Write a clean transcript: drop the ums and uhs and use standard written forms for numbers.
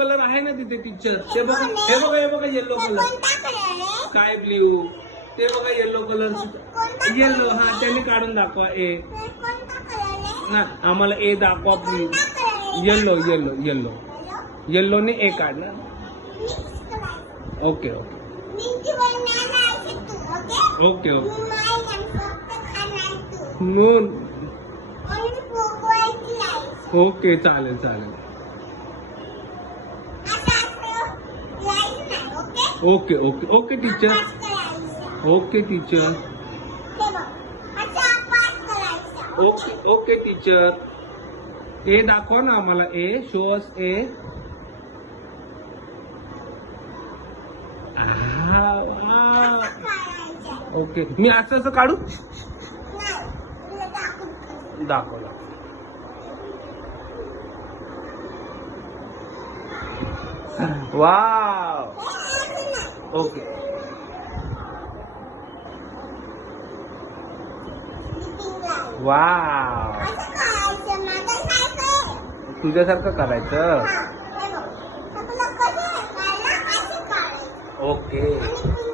Colour आहे ना तिथे टीचर. ते बघा, हे बघा, हे बघा येलो कलर, स्काय ब्ल्यू. ते बघा येलो कलर, येलो. हा त्यांनी काढून दाखवा ए ना, आम्हाला ए दाखवा प्लीज. येलो येलो येलो येल्लोने ए काढला. Okay okay okay okay. Moon. Okay चालेल चालेल. Okay okay okay teacher. Okay teacher. Okay okay teacher. A दाखवा ना आम्हाला. ए शो अस ए. ओके मी असं असं काढू. दाखवला. वाव. ओके. वाव. तुझ्यासारखं करायचं. ओके.